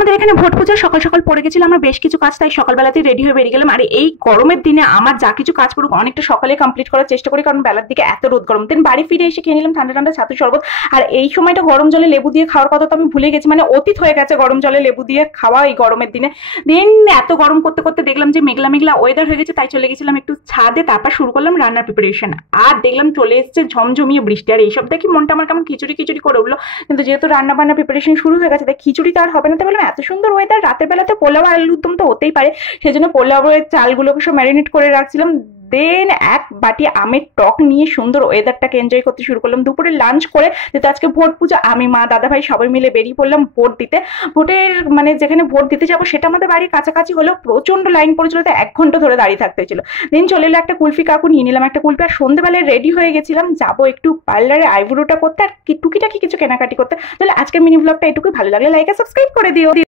আমাদের এখানে ভোট পূজা সকাল সকাল পড়ে গেছিল, আমরা বেশ কিছু কাজ তাই সকালবেলাতেই রেডি হয়ে বেরিয়ে গেলাম। আর এই গরমের দিনে আমার যা কিছু কাজ করুক অনেকটা সকালে কমপ্লিট করার চেষ্টা করি, কারণ বেলার দিকে এত রোদ গরম। দেন বাড়ি ফিরে এসে খেয়ে নিলাম ঠান্ডা ঠান্ডা ছাতু শরবত। আর এই সময়টা গরম জলে লেবু দিয়ে খাওয়ার কথা তো আমি ভুলে গেছি, মানে অতীত হয়ে গেছে গরম জলে লেবু দিয়ে খাওয়া এই গরমের দিনে। দেন এত গরম করতে করতে দেখলাম যে মেঘলা মেঘলা ওয়েদার হয়ে গেছে, তাই চলে গেছিলাম একটু ছাদে। তারপর শুরু করলাম রান্নার প্রিপারেশন, আর দেখলাম চলে এসেছে ঝমঝমিয়ে বৃষ্টি। আর এইসব দেখি মনটা আমার কেমন খিচুড়ি খিচুড়ি করে উঠলো, কিন্তু যেহেতু রান্না বান্না প্রিপারেশন শুরু হয়ে গেছে তাই খিচুড়ি তো আর হবে না। তাই বললাম এত সুন্দর ওয়েদার, রাতের বেলাতে পোলাও আর আলুর দম তো হতেই পারে, সেজন্য পোলাওয়ের চালগুলোকে সব ম্যারিনেট করে রাখছিলাম। দেন এক বাটি আমের টক নিয়ে সুন্দর ওয়েদারটাকে এনজয় করতে শুরু করলাম। দুপুরে লাঞ্চ করে, যেহেতু আজকে ভোট পূজা, আমি মা দাদা ভাই সবাই মিলে বেরিয়ে পড়লাম ভোট দিতে। ভোটের মানে যেখানে ভোট দিতে যাবো সেটা আমাদের বাড়ির কাছাকাছি হলেও প্রচন্ড লাইন পড়েছিল, তো 1 ঘন্টা ধরে দাঁড়িয়ে থাকতে হয়েছিল। দেন চলে এলো একটা কুলফি কাকু, নিয়ে নিলাম একটা কুলফি। আর সন্ধ্যেবেলায় রেডি হয়ে গেছিলাম যাবো একটু পার্লারে আইব্রোটা করতে আর টুকিটাকি কিছু কেনাকাটি করতে। তাহলে আজকের মিনি ব্লগটা এটুকুই, ভালো লাগলে লাইক আর সাবস্ক্রাইব করে দিও।